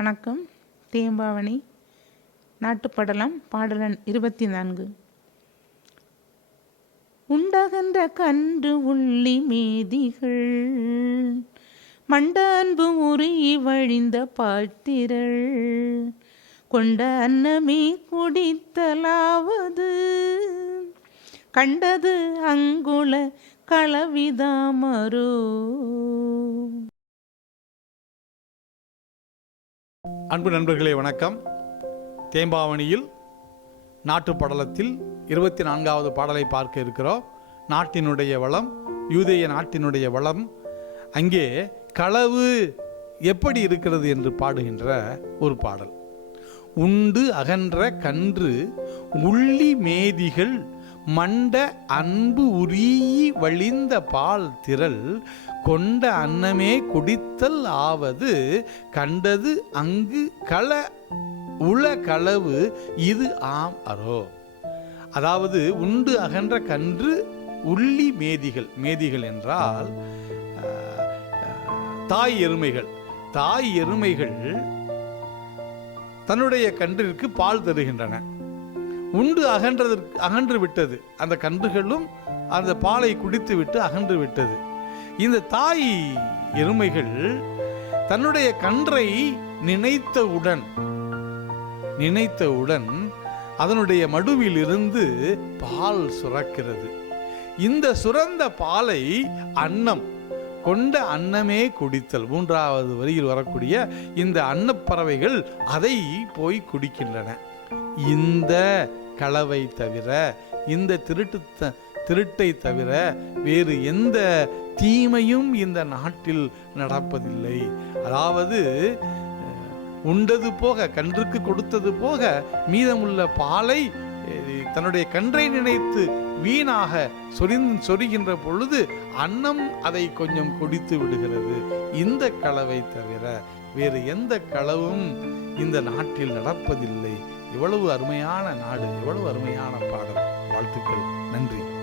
வணக்கம். தேம்பாவணி நாட்டுப்படலம் பாடலன் இருபத்தி நான்கு உண்டகன்ற கன்று உள்ளி மேதிகள் மண்ட அன்பு உருகி வழிந்த பாத்திரள் கொண்ட அன்னமே குடித்தலாவது கண்டது அங்குல களவிதாமரோ அன்பு நண்பர்களே வணக்கம். தேம்பாவணியில் நாட்டுப் படலத்தில் இருபத்தி நான்காவது பாடலை பார்க்க இருக்கிறோம். நாட்டினுடைய வளம் யூதேய நாட்டினுடைய வளம். அங்கே களவு எப்படி இருக்கிறது என்று பாடுகின்ற ஒரு பாடல். உண்டு அகன்ற கன்று உள்ளி மேதிகள் மண்ட அன்பு உரியி வழிந்த பால் திரள் கொண்ட அன்னமே குடித்தல் ஆவது கண்டது அங்கு கள உள களவு இது ஆம் அரோ அதாவது உண்டு அகன்ற கன்று உள்ளி மேதிகள் மேதிகள் என்றால் தாய் எருமைகள். தாய் எருமைகள் தன்னுடைய கன்றிற்கு பால் தருகின்றன. உண்டு அகன்றதற்கு அகன்று விட்டது. அந்த கன்றுகளும் அந்த பாலை குடித்து விட்டு அகன்று விட்டது. இந்த தாய் எருமைகள் தன்னுடைய கன்றை நினைத்தவுடன் நினைத்தவுடன் அதனுடைய மடுவிலிருந்து பால் சுரக்கிறது. இந்த சுரந்த பாலை அன்னம் கொண்ட அன்னமே குடித்தல். மூன்றாவது வரியில் வரக்கூடிய இந்த அன்னப்பறவைகள் அதை போய் குடிக்கின்றன. இந்த களவை தவிர இந்த திருட்டு த- திருட்டை தவிர வேறு எந்த தீமையும் இந்த நாட்டில் நடப்பதில்லை. அதாவது உண்டது போக கன்றுக்கு கொடுத்தது போக மீதமுள்ள பாலை தன்னுடைய கன்றை நினைத்து வீணாக சொரி சொரிகின்ற பொழுது அன்னம் அதை கொஞ்சம் குடித்து விடுகிறது. இந்த களவை தவிர வேறு எந்த களவும் இந்த நாட்டில் நடப்பதில்லை. எவ்வளவு அருமையான நாடு எவ்வளவு அருமையான பாடல். வாழ்த்துக்கள். நன்றி.